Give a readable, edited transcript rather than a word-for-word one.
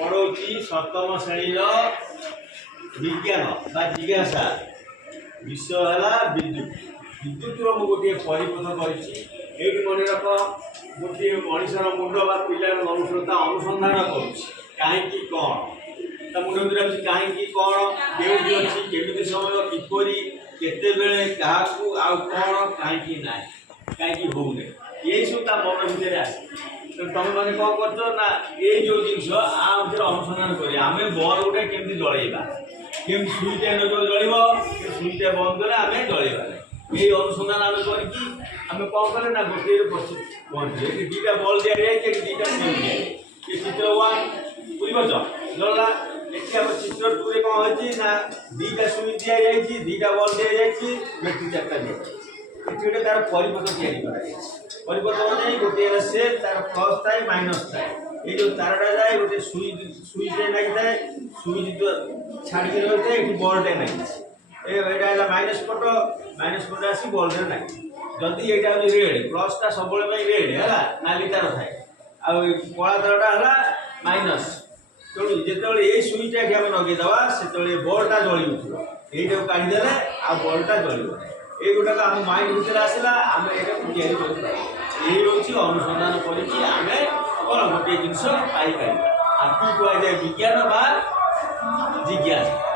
पढ़ाऊँगी सप्तम श्रेणी विज्ञान बा जिज्ञासा विषय है विद्युत विद्युत मुझे गोटे परिपथ कर मन रख गोटे मनीषर मुंड बा पिलार मनुष्यता अनुसंधान कहीं कौन मुंड भर कहीं कौन के अच्छी केमी समय किपरि केते क्या कौन कहीं ना कहीं होने यही सब मन भितर आसे तुम मैंने कौन कर जो जिन आम अनुसंधान कर आम बल गोटे केमी जलैबा केमी सुईटा जो जल सुईटा बंद कले आम जलैबा ये अनुसंधान आम करें कौन कले ना गोटे पहुँचे दुटा बल दि दुटा दिए चित्र वन बुझीपार जल्ला ये चित्र टू रे कौन होती ना दुटा सुई दि जाए दुटा बल दि जाए बैटरी चार्टा दिए ये तार परिपथ परिपथ अनुजाई गोटे से तार प्लस थाए माइनस थाए ये जो तारटा जाए गोटे सुईटे लगी थाए सुई छाड़ी रही है ये बल्टे लगी ये माइनस पट आसी बल्टे लगी जदि यहाँ हूँ रेड प्लसटा सब रेड है नाली तार थाए कला तारटा है माइनस तेणु जो ये सुईटा कि लगे से बल्टा जली उठो यही काढ़ीदे आ बल्टा जल ये गोटाक आम माइंड भितर आसला आम ये हूँ अनुसंधान करें कौन गोटे जिनस पाई पार आपको कहुए विज्ञान बा जिज्ञासा।